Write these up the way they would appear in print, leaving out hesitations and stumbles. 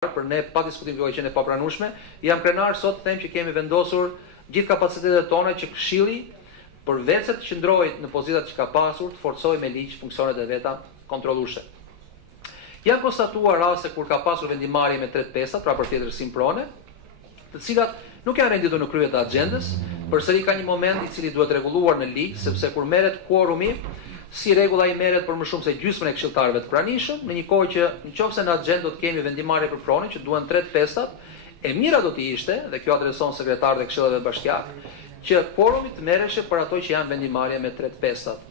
për ne pa diskutim kjo që ne pa pranueshme. Jam krenar sot të them që kemi vendosur gjithë kapacitetet tona që Këshilli për veçse të qëndrojë në pozitat që ka pasur, të forcojë me ligj funksionet e veta kontrolluese. Janë konstatuar raste kur ka pasur vendimarrje me 3 pesa, pra për tjetërsinë prone, të cilat nuk janë renditur në krye të agjendës, përsëri ka një moment i cili duhet rregulluar në ligj, sepse kur merret quorumi, si rregulla i merret për më shumë se gjysmën e këshilltarëve të pranishëm, në një kohë që nëse në agjendë do të kemi vendimarrje për pronë që duhen 3 pesat, e mira do të ishte, dhe kjo adreson sekretarët e këshillatave bashkiake, që quorumi të merreshe për ato që janë vendimarrje me 3 pesat.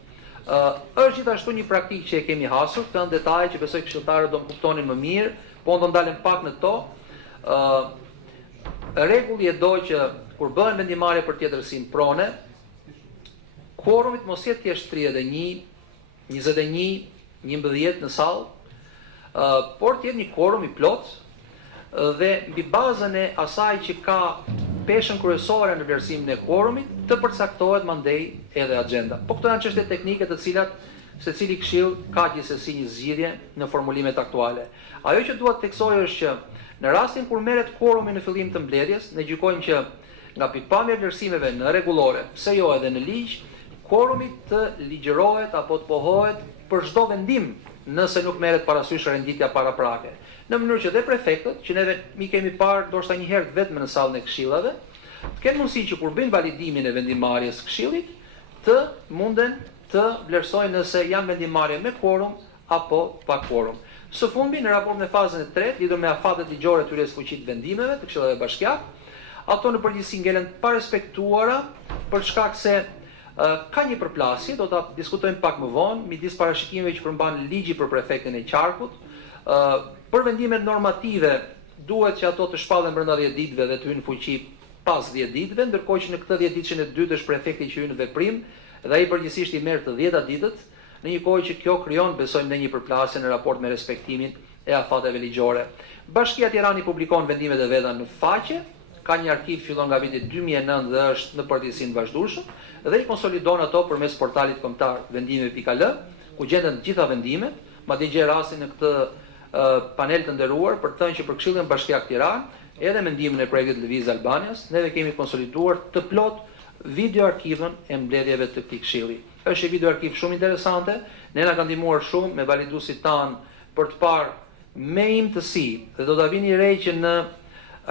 Është gjithashtu një praktikë që e kemi hasur, këtë në detaje që besoj këshilltarët do më kuptonin më mirë, po do ndalem pak në to. Rregulli e do që kur bëhen vendimarrje për tjetërsinë prone, quorumi mos jetë thjesht 31, 21, 11 në sallë, por të jetë një quorum i plot dhe mbi bazën e asaj që ka peshën kryesore në vlerësimin e quorumit, të përcaktohet mandej edhe agjenda. Po këto janë çështje teknike të cilat secili këshill ka gjithsesi një zgjidhje në formulimet aktuale. Ajo që dua të theksoj është që në rastin kur merret quorumi në fillim të mbledhjes, ne gjykojmë që nga pikpamja e vlerësimeve në rregullore, pse jo edhe në ligj, quorumi të ligjërohet apo të pohohet për çdo vendim nëse nuk merret parasysh renditja paraprake. Në mënyrë që dhe prefektët, që neve mi kemi parë ndoshta një herë vetëm në sallën e këshillave, të kenë mundësi që kur bëjnë validimin e vendimarrjes këshillit, të munden të vlerësojnë nëse janë vendimarrje me quorum apo pa quorum. Së fundmi, në raport me fazën e tretë, lidhur me afatet ligjore të hyrjes fuqi të vendimeve të këshillave bashkiake, ato në përgjithësi ngelen pa respektuara për shkak se ka një përplasje, do ta diskutojmë pak më vonë, midis parashikimeve që përmban ligji për prefektin e qarkut. Për vendimet normative duhet që ato të shpallen brenda 10 ditëve dhe të hyjnë në fuqi pas 10 ditëve, ndërkohë që në këtë 10 ditëshin e dytë është prefekti që hyn në veprim dhe ai përgjithsisht i merr të 10 ditët, në një kohë që kjo krijon, besojmë, në një përplasje në raport me respektimin e afateve ligjore. Bashkia e Tiranit publikon vendimet e veta në faqe, ka një arkiv fillon nga viti 2009 dhe është në përgjithësinë vazhdueshëm dhe i konsolidon ato përmes portalit kombëtar vendime.al, ku gjenden të gjitha vendimet, madje gjej rastin në këtë panel të nderuar për të thënë që për Këshillin Bashkiak Tiranë, edhe mendimin e projektit Lëvizje Albanias, neve kemi konsoliduar të plot video arkivën e mbledhjeve të këtij këshilli. Është një video arkiv shumë interesante, ne na ka ndihmuar shumë me validuesit tanë për të parë me imtësi dhe do ta vini re që në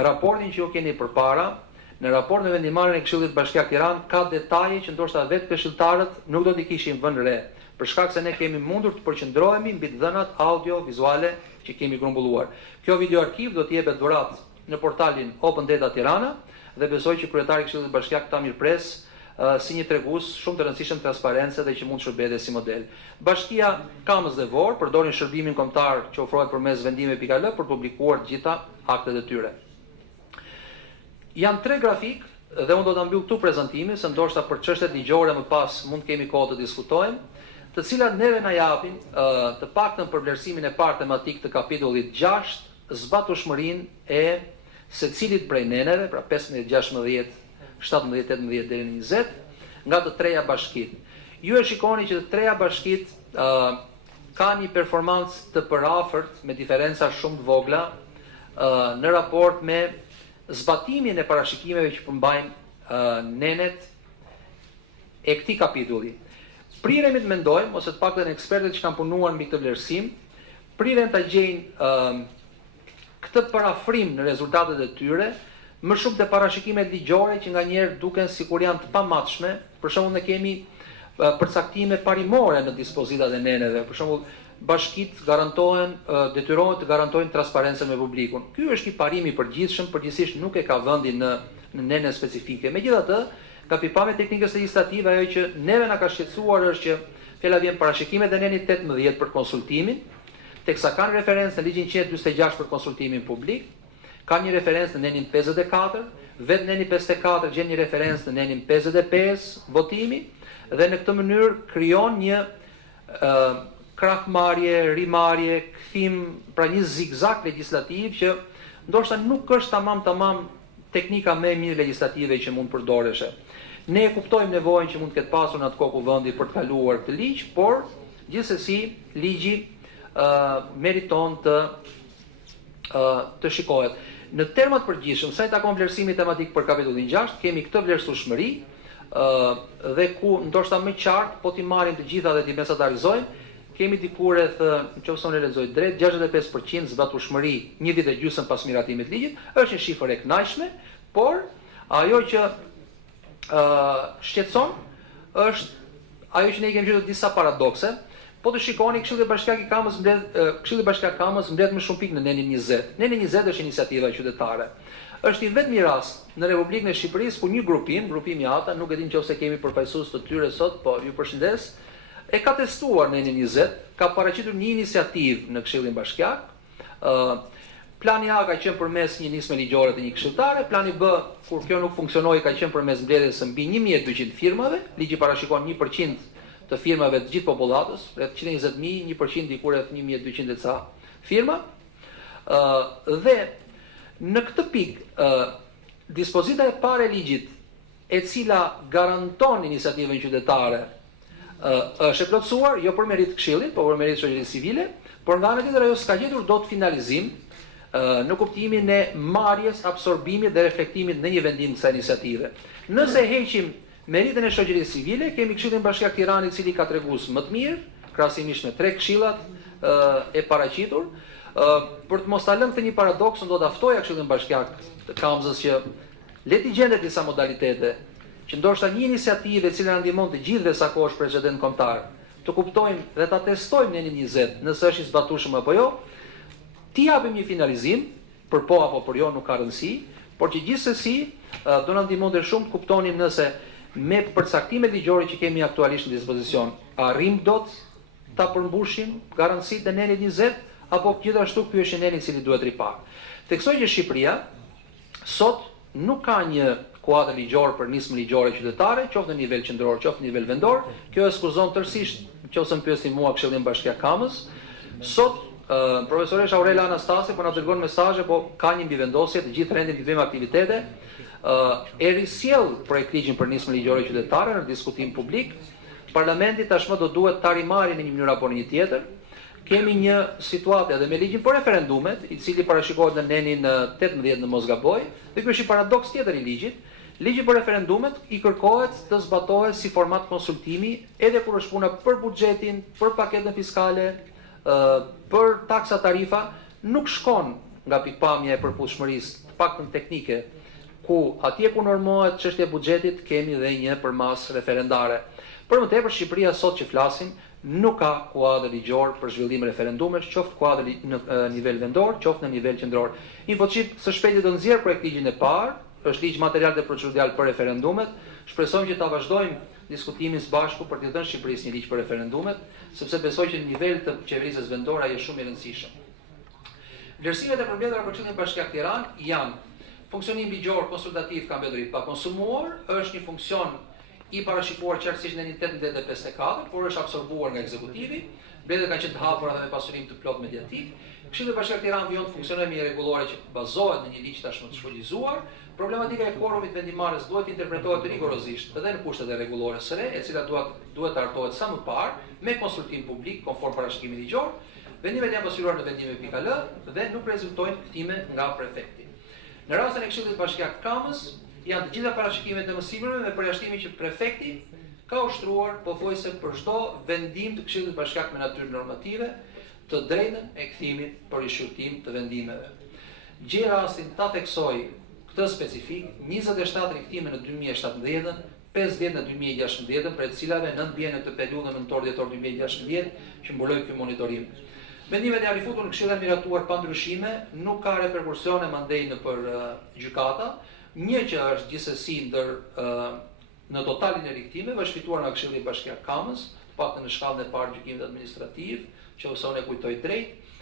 raportin që ju keni përpara, në raport me vendimarrjen e Këshillit Bashkiak Tiranë ka detaje që ndoshta vetë këshilltarët nuk do t'i kishin vënë re, për shkak se ne kemi mundur të përqendrohemi mbi dhënat audio-vizuale që kemi grumbulluar. Kjo video arkiv do të jepet dhuratë në portalin Open Data Tirana dhe besoj që kryetari i Këshillit Bashkiak ta mirpres si një tregues shumë të rëndësishëm transparence dhe që mund të shërbejë si model. Bashkia Kamez dhe Vore përdorin shërbimin kombëtar që ofrohet përmes vendime.al për të publikuar të gjitha aktet e tyre. Janë 3 grafik dhe unë do ta mbyll këtu prezantimin, se ndoshta për çështjet ligjore më pas mund kemi kohë të diskutojmë, të cilat neve na japin të paktën për vlerësimin e parë tematik të kapitullit 6, zbatueshmërinë e secilit prej neneve, pra 15, 16, 17, 18 deri në 20, nga të treja bashkit. Ju e shikoni që të treja bashkit ka një performancë të përafërt me diferenca shumë të vogla në raport me zbatimin e parashikimeve që përmbajnë nenet e këtij kapitulli. Priremi të mendojmë, ose të paktën ekspertët që kanë punuar mbi këtë vlerësim, priren ta gjejnë këtë parafrim në rezultatet e tyre, më shumë te parashikimet ligjore që nganjëherë duken sikur janë të pamatshme. Për shembull, ne kemi përcaktime parimore në dispozitat e neneve. Për shembull, bashkit garantohen, detyrohen të garantojnë transparencën me publikun. Ky është një parim i përgjithshëm, përgjithsisht nuk e ka vendin në nene specifike. Megjithatë, nga pikpamja e teknikës legjislative, ajo që neve na ka shqetësuar është që fjala vjen parashikimet e nenit 18 për konsultimin, teksa kanë referencë në ligjin 146 për konsultimin publik, ka një referencë në nenin 54, vetë neni 54 gjen një referencë në nenin 55 votimi, dhe në këtë mënyrë krijon një krahmarrje, rimarrje, kthim, pra një zigzag legjislativ që ndoshta nuk është tamam teknika më e mirë legjislative që mund përdoreshe. Ne e kuptojmë nevojën që mund të ketë pasur në atë kohë kuvendi për të kaluar këtë ligj, por gjithsesi ligji meriton të të shikohet. Në termat përgjithshëm, sa i takon vlerësimit tematik për kapitullin 6, kemi këtë vlerësueshmëri dhe ku ndoshta më qartë po t'i marrim të gjitha dhe t'i mesatarizojmë, kemi diku rreth, nëse unë lexoj drejt, 65% zbatueshmëri 1 vit e gjysmë pas miratimit të ligjit, është një shifër e kënaqshme, por ajo që shqetëson është ajo që ne kemi gjetur disa paradokse. Po të shikoni, Këshilli Bashkiake Kamez mbledh më shumë pikë në nenin 20. Neni 20 është iniciativa qytetare. Është i vetmi rast në Republikën e Shqipërisë ku një grupim i ata, nuk e di nëse kemi përfaqësues të tyre sot, po ju përshëndes, e ka testuar nenin 20, ka paraqitur një iniciativë në Këshillin Bashkiak. Plani A ka qenë përmes një nisme ligjore të një këshilltare, plani B, kur kjo nuk funksionoi, ka qenë përmes mbledhjes së mbi 1200 firmave, ligji parashikon 1% të firmave të gjithë popullatës, rreth 120.000, 1% diku rreth 1200 e ca firma. Dhe në këtë pikë, dispozita e parë e ligjit, e cila garanton iniciativën qytetare, është e plotësuar, jo për merit Këshillit, por për merit shoqërisë civile, por nga ana tjetër ajo s'ka gjetur dot finalizim në kuptimin e marrjes, absorbimit dhe reflektimit në një vendim të kësaj iniciative. Nëse heqim meritën e shoqërisë civile, kemi Këshillin Bashkiak Tirane, i cili ka treguar më të mirë, krahasimisht me 3 këshillat e paraqitur. Për të mos ta lënë këtë një paradoks, do ta ftoja Këshillin Bashkiak të Kamezës që le t'i gjendet disa modalitete që ndoshta një iniciativë e cila na ndihmon të gjithëve sa kohë është precedent kombëtar, të kuptojmë dhe ta testojmë në 20, nëse është i zbatueshëm apo jo, t'i japim një finalizim, për po apo për jo nuk ka rëndësi, por që gjithsesi do na ndihmonte shumë të kuptonim nëse me përcaktimet ligjore që kemi aktualisht në dispozicion, arrim dot ta përmbushim garancitë e nenit 20, apo gjithashtu ky është neni i cili duhet ripar. Theksoj që Shqipëria sot nuk ka një kuadër ligjor për nismë ligjore qytetare, qoftë në nivel qendror, qoftë në nivel vendor. Kjo e skuzon tërësisht nëse më pyesni mua Këshillin Bashkiak Kamez. Sot profesoresha Aurela Anastasi po na dërgon mesazhe, po ka një mbivendosje, të gjithë rendin të bëjmë aktivitete. E risjell projekt ligjin për nismë ligjore qytetare në diskutim publik. Parlamenti tashmë do duhet ta rimarrë në një mënyrë apo në një tjetër. Kemi një situatë edhe me ligjin për referendumet, i cili parashikohet në nenin 18 në mos gaboj, dhe ky është një paradoks tjetër i ligjit. Ligji për referendumet i kërkohet të zbatohet si format konsultimi, edhe kur është puna për buxhetin, për paketën fiskale, për taksa tarifa, nuk shkon nga pikpamja e përputhshmërisë, të paktën teknike, ku atje ku normohet çështja e buxhetit, kemi dhe një përmas referendare. Për më tepër, Shqipëria sot që flasim nuk ka kuadër ligjor për zhvillim referendumesh, qoftë kuadër në nivel vendor, qoftë në nivel qendror. INFOCIP së shpejti do nxjerr projekt ligjin e parë, është ligj material dhe procedural për referendumet. Shpresojmë që ta vazhdojmë diskutimin së bashku për të dhënë Shqipërisë një ligj për referendumet, sepse besoj që në nivel të qeverisë vendore ai është shumë i rëndësishëm. Vlerësimet e përmbledhura për Këshillin Bashkiak Tiranë janë funksionim ligjor konsultativ ka mbetur i pakonsumuar, është një funksion i parashikuar qartësisht në 1854, por është absorbuar nga ekzekutivi, mbledhjet kanë qenë të hapura dhe me pasurim të plot mediatik. Këshilli Bashkiak Tiranë vjen të funksionojë me një rregullore që bazohet në një ligj tashmë të shfrytëzuar. Problematika e quorumit vendimmarrës duhet të interpretohet rigorozisht edhe në kushtet e rregullores së re, e cila duhet të hartohet sa më parë me konsultim publik konform parashikimit ligjor. Vendimet janë pasqyruar në vendime.l dhe nuk rezultojnë kthime nga prefekti. Në rastin e Këshillit Bashkiak Kamez, janë të gjitha parashikimet e mësimeve me përjashtimin që prefekti ka ushtruar pothuajse për çdo vendim të Këshillit Bashkiak me natyrë normative të drejtën e kthimit për rishqyrtim të vendimeve. Gjej rastin ta theksoj këtë specifik, 27 rikthime në 2017, 50 në 2016, për të cilave 9 bien në këtë periudhë nëntor-dhjetor 2016 që mbuloi ky monitorim. Vendimet janë rifutur në këshillat miratuar pa ndryshime, nuk ka reperkursione mandej nëpër gjykata. Një që është gjithsesi në totalin e rikthimeve është fituar nga Këshilli Bashkiak Kamez, të paktën në shkallën e parë gjykimit administrativ, që ose unë e kujtoj drejt.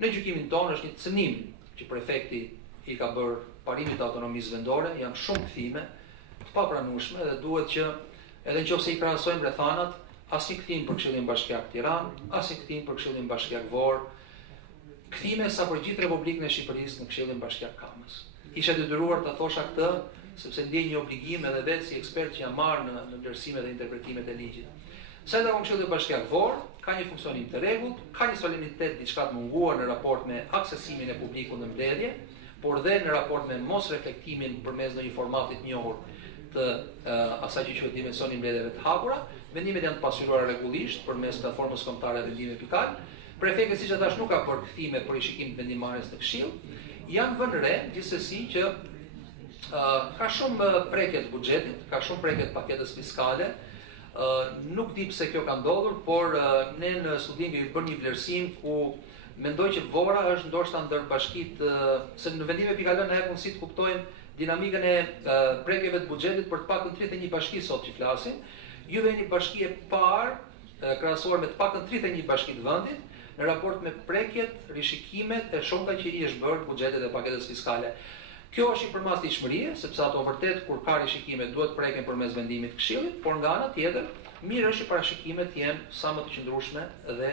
Në gjykimin tonë është një cënim që prefekti i ka bërë parimit të autonomisë vendore, janë shumë kthime të papranueshme dhe duhet që edhe nëse i krahasojmë rrethanat, asnjë kthim për Këshillin Bashkiak Tiranë, asnjë kthim për Këshillin Bashkiak Vore, kthime sa për gjithë Republikën e Shqipërisë në Këshillin Bashkiak Kamez. Isha detyruar ta thosha këtë, sepse ndjej një obligim edhe vetë si ekspert që jam marrë në vlerësimet dhe interpretimet e ligjit. Sa i takon Këshillit Bashkiak Vore, ka një funksionim të rregullt, ka një solemnitet diçka të munguar në raport me aksesimin e publikut në mbledhje, por dhe në raport me mos reflektimin përmes ndonjë formati të njohur të asaj që quhet dimensioni i mbledhjeve të hapura. Vendimet janë të pasuruara rregullisht përmes platformës kombëtare vendime pikal. Prefekti, siç e thash, nuk ka bërë kthime për rishikim të vendimarrjes në Këshill. Janë vënë re gjithsesi që ka shumë prekje të buxhetit, ka shumë prekje të paketës fiskale. Nuk di pse kjo ka ndodhur, por ne në studim kemi bërë një vlerësim ku mendoj që Vora është ndoshta ndër bashkitë, se në vendime pikale na jep mundësi të kuptojmë dinamikën e prekjeve të buxhetit për të paktën 31 bashki sot që flasim. Juve jeni bashki e parë krahasuar me të paktën 31 bashki të vendit në raport me prekjet, rishikimet e shonka që i është bërë buxhetit dhe paketës fiskale. Kjo është i përmastishmërie, sepse ato vërtet kur ka rishikime duhet preken përmes vendimit të Këshillit, por nga ana tjetër, mirë është që parashikimet jenë sa më të qëndrueshme dhe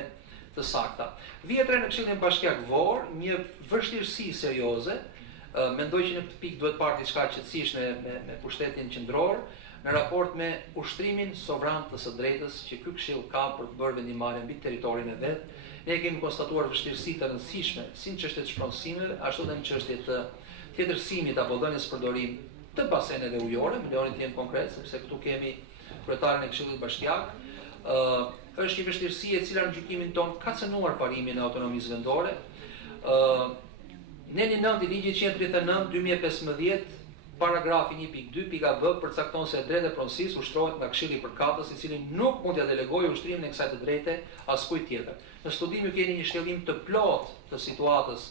të sakta. Vjetre në Këshillin Bashkiak Vore, një vështirësi serioze, mendoj që në këtë pikë duhet parë diçka qetësisht me pushtetin qendror, në raport me ushtrimin sovran të së drejtës që ky Këshill ka për të bërë vendimarrje mbi territorin e vet. Ne kemi konstatuar vështirësi të rëndësishme si në çështjet e shpronësimeve, ashtu edhe në çështjet të tjetërsimit apo dhënies përdorim të baseneve ujore, milionit të jenë konkret, sepse këtu kemi kryetarin e Këshillit Bashkiak. Është një vështirësi e cila në gjykimin ton ka cënuar parimin e autonomisë vendore. Neni 9 i ligjit 139/2015, paragrafi 1.2 pika B përcakton se drejta e pronësisë ushtrohet nga Këshilli i Përkatës, i cili nuk mund t'ia delegojë ushtrimin e kësaj të drejte askujt tjetër. Në studim ju keni një shtellim të plotë të situatës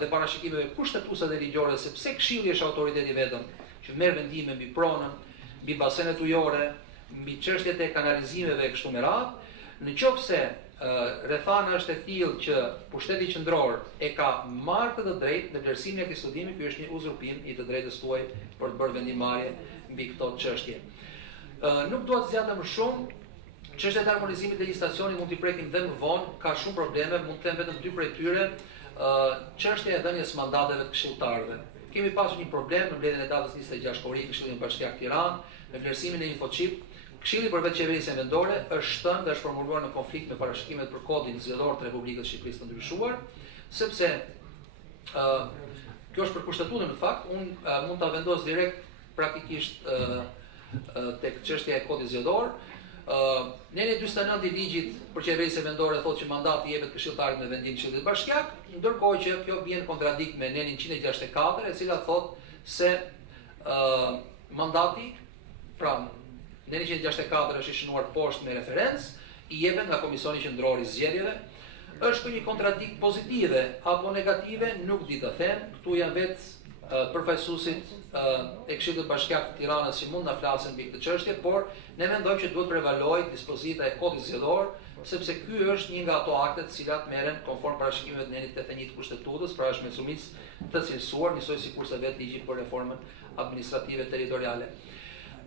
dhe parashikimeve kushtetuese dhe ligjore, sepse Këshilli është autoriteti vetëm që merr vendime mbi pronën, mbi basenet ujore, mbi çështjet e kanalizimeve e kështu me radhë. Nëse rrethana është e tillë që pushteti qendror e ka marrë të drejtë në vlerësimin e këtij studimi, ky është një uzurpim i të drejtës tuaj për të bërë vendimarrje mbi këto çështje. Nuk dua të zgjatem më shumë. Çështja e harmonizimit të legjislacionit mund t'i prekim dhe më vonë, ka shumë probleme, mund të them vetëm 2 prej tyre. Çështja e dhënies mandateve të këshilltarëve. Kemi pasur një problem në mbledhjen e datës 26 korrik Këshillin Bashkiak Tiranë, në vlerësimin e INFOCIP. Këshilli për vetë qeverisjen vendore është thënë dhe është formuluar në konflikt me parashikimet për kodin zgjedhor të Republikës së Shqipërisë të ndryshuar, sepse kjo është përkushtetuar në fakt, unë mund ta vendos direkt praktikisht tek çështja e kodit zgjedhor. Neni 49 i ligjit për qeverisjen vendore thotë që mandati jepet këshilltarit me vendim të Këshillit Bashkiak, ndërkohë që kjo bie në kontradikt me nenin 164, e cila thotë se mandati, pra neni 164 është i shënuar poshtë me referencë, i jepet nga Komisioni Qendror i Zgjedhjeve. Është një kontradikt pozitive apo negative, nuk di të them. Këtu janë vetë përfaqësuesit e Këshillit Bashkiak të Tiranës që mund na flasin mbi këtë çështje, por ne mendojmë që duhet prevalojë dispozita e kodit zgjedhor, sepse ky është një nga ato akte të cilat merren konform parashikimeve të nenit 81 të kushtetutës, pra është me sumicë të cilësuar, njësoj sikurse vetë ligji për reformën administrative territoriale.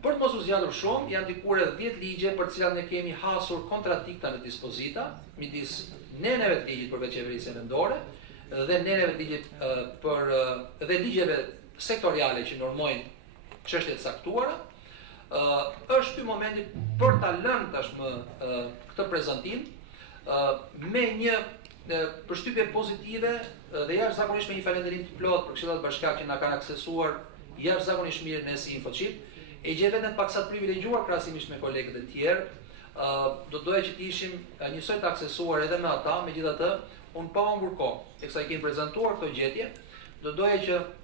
Për të mos u zgjatur shumë, janë dikur edhe 10 ligje për të cilat ne kemi hasur kontradikta në dispozita midis neneve të ligjit për vetë qeverisjen vendore dhe neneve të ligjit dhe ligjeve sektoriale që normojnë çështjet saktuara. Është ky momenti për ta lënë tashmë këtë prezantim me një përshtypje pozitive dhe jashtëzakonisht me një falënderim të plotë për Këshillat Bashkiake që na kanë aksesuar jashtëzakonisht mirë në si INFOCIP. E gjej vetëm paksa të privilegjuar krahasimisht me kolegët e tjerë. Do doja që të ishim njësoj të aksesuar edhe me ata, megjithatë, unë pa humbur kohë, teksa i kemi prezantuar këto gjetje, do doja që